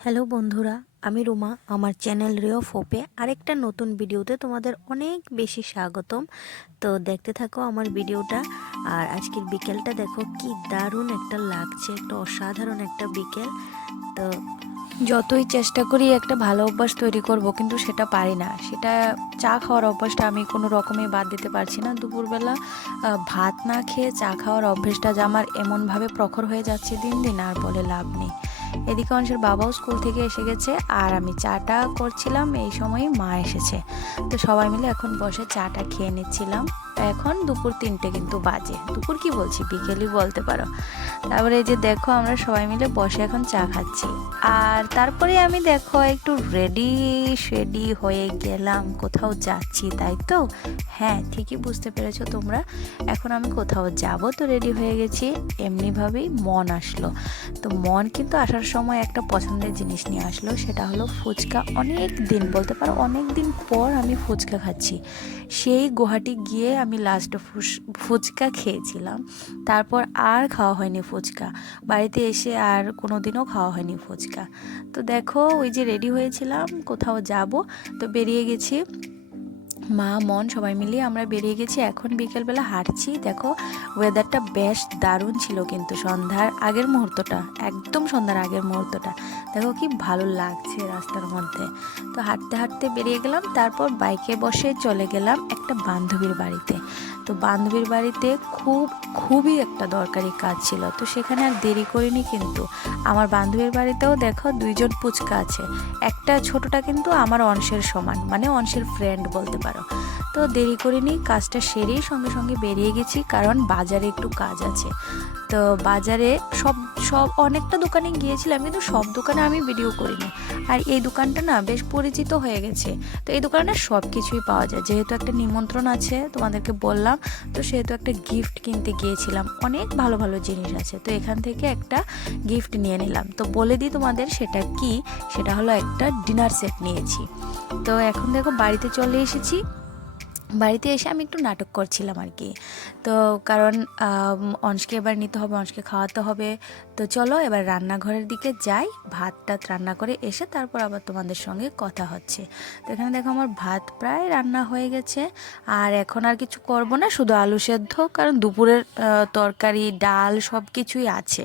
Hello বন্ধুরা, আমি রুমা, আমার চ্যানেল রিও ফোপে আরেকটা নতুন ভিডিওতে তোমাদের অনেক বেশি স্বাগতম। তো দেখতে থাকো আমার ভিডিওটা, আর আজকের বিকেলটা দেখো কি দারুণ একটা লাগছে, একটা অসাধারণ একটা বিকেল। তো যতই চেষ্টা করি একটা ভালো অভ্যাস তৈরি করব, কিন্তু সেটা পারি না। সেটা চা খাওয়ার অভ্যাসটা আমি কোনো রকমে বাদ দিতে পারছি না। দুপুরবেলা ভাত না খেয়ে চা খাওয়ার অভ্যেসটা যে আমার এমনভাবে প্রখর হয়ে যাচ্ছে দিন দিন, আর বলে লাভ নেই। এদিকে অংশের বাবাও স্কুল থেকে এসে গেছে আর আমি চাটা করছিলাম, এই সময় মা এসেছে। তো সবাই মিলে এখন বসে চাটা খেয়ে নিচ্ছিলাম। এখন দুপুর তিনটে কিন্তু বাজে। দুপুর কি বলছি? বিকেলই বলতে পারো। তারপরে এই যে দেখো, আমরা সবাই মিলে বসে এখন চা খাচ্ছি। আর তারপরে আমি দেখো, একটু রেডি শেডি হয়ে গেলাম। কোথাও যাচ্ছি, তাই তো? হ্যাঁ ঠিকই বুঝতে পেরেছ তোমরা। এখন আমি কোথাও যাব তো রেডি হয়ে গেছি। এমনিভাবেই মন আসলো। তো মন কিন্তু আসার সময় একটা পছন্দের জিনিস নিয়ে আসলো, সেটা হলো ফুচকা। অনেক দিন বলতে পারো, অনেক দিন পর আমি ফুচকা খাচ্ছি। সেই গুহাটি গিয়ে আমি লাস্ট ফুচকা খেয়েছিলাম। তারপর আর খাওয়া হয়নি ফুচকা। বাড়িতে এসে আর কোনো দিনও খাওয়া হয়নি ফুচকা। তো দেখো, ওই যে রেডি হয়েছিলাম, কোথাও যাব। তো বেরিয়ে গেছি। মা, মন সবাই মিলিয়ে আমরা বেরিয়ে গেছি। এখন বিকেলবেলা হাঁটছি। দেখো ওয়েদারটা বেশ দারুণ ছিল কিন্তু সন্ধ্যার আগের মুহূর্তটা, একদম সন্ধ্যার আগের মুহূর্তটা। দেখো কি ভালো লাগছে রাস্তার মধ্যে। তো হাঁটতে হাঁটতে বেরিয়ে গেলাম, তারপর বাইকে বসে চলে গেলাম একটা বান্ধবীর বাড়িতে। তো বান্ধবীর বাড়িতে খুব, খুবই একটা দরকারি কাজ ছিল। তো সেখানে আর দেরি করিনি কিন্তু। আমার বান্ধবীর বাড়িতেও দেখো দুইজন পুচকা আছে। একটা ছোটটা কিন্তু আমার অংশের সমান মানে অংশের ফ্রেন্ড বলতে পারো। তো দেরি করিনি কাজটা সেরেই সঙ্গে সঙ্গে বেরিয়ে গেছি, কারণ বাজারে একটু কাজ আছে। তো বাজারে সব সব অনেকটা দোকানে গিয়েছিলাম, কিন্তু সব দোকানে আমি ভিডিও করিনি। আর এই দোকানটা না বেশ পরিচিত হয়ে গেছে। তো এই দোকানে সব কিছুই পাওয়া যায়। যেহেতু একটা নিমন্ত্রণ আছে তোমাদেরকে বললাম, তো সেহেতু একটা গিফট কিনতে গিয়েছিলাম। অনেক ভালো ভালো জিনিস আছে। তো এখান থেকে একটা গিফট নিয়ে নিলাম। তো বলে দিই তোমাদের সেটা কি? সেটা হলো একটা ডিনার সেট নিয়েছি। তো এখন দেখো বাড়িতে চলে এসেছি। বাড়িতে এসে আমি একটু নাটক করছিলাম আর কি। তো কারণ অংশকে এবার নিতে হবে, অংশকে খাওয়াতে হবে। তো চলো এবার রান্নাঘরের দিকে যাই, ভাত টাত রান্না করে এসে তারপর আবার তোমাদের সঙ্গে কথা হচ্ছে। তো এখানে দেখো আমার ভাত প্রায় রান্না হয়ে গেছে। আর এখন আর কিছু করব না, শুধু আলু সেদ্ধ, কারণ দুপুরের তরকারি, ডাল সব কিছুই আছে।